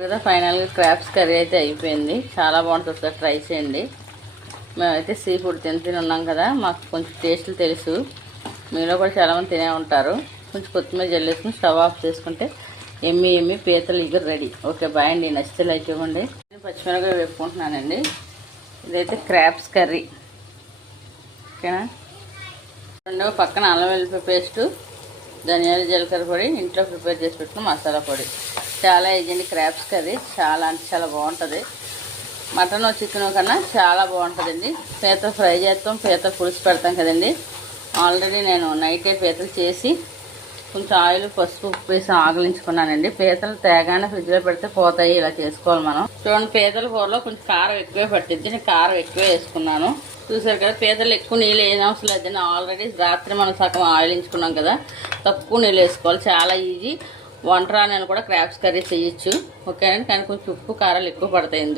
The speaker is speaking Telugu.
కదా ఫైనల్గా క్రాబ్స్ కర్రీ అయితే అయిపోయింది. చాలా బాగుంటుంది, ఒకసారి ట్రై చేయండి. మేమైతే సీ ఫుడ్ తిని ఉన్నాం కదా, మాకు కొంచెం టేస్ట్లు తెలుసు. మీలో కూడా చాలామంది తినే ఉంటారు. కొంచెం కొత్తిమీర జల్లేసుకుని స్టవ్ ఆఫ్ చేసుకుంటే ఎమ్మి పీతలు ఇగురు రెడీ. ఓకే బాయ్ అండి. నచ్చితే లైక్ ఇవ్వండి. నేను పచ్చిమిరపకాయ వేపుకుంటున్నానండి. ఇదైతే క్రాబ్స్ కర్రీ. ఓకేనా. రెండవ పక్కన అల్లం వెల్లుల్లి పేస్టు, ధనియాల జీలకర్ర పొడి, ఇంట్లో ప్రిపేర్ చేసి పెట్టుకున్న మసాలా పొడి. చాలా ఈజీ క్రాబ్స్ కర్రీ. చాలా అంటే చాలా బాగుంటుంది. మటన్ చికెన్ కన్నా చాలా బాగుంటుందండి. పీతలు ఫ్రై చేస్తాం, పీతలు పులుసు పెడతాం కదండి. ఆల్రెడీ నేను నైటే పీతలు చేసి కొంచెం ఆయిల్ పసుపు ఉప్పు వేసి ఆగలించుకున్నానండి. పీతలు తేగానే ఫ్రిడ్జ్లో పెడితే పోతాయి. ఇలా చేసుకోవాలి మనం. చూడండి, పీతల కూరలో కొంచెం కారం ఎక్కువే పట్టిద్ది. నేను కారం ఎక్కువే వేసుకున్నాను. చూసారు కదా, పీతలు ఎక్కువ నీళ్ళు ఏం అవసరం లేదండి. ఆల్రెడీ రాత్రి మనం సగం ఆయిలించుకున్నాం కదా, తక్కువ నీళ్ళు వేసుకోవాలి. చాలా ఈజీ. వంట రాని కూడా క్రాబ్స్ కర్రీ చేయొచ్చు. ఓకేనండి. కానీ కొంచెం ఉప్పు కారాలు ఎక్కువ పడతాయి.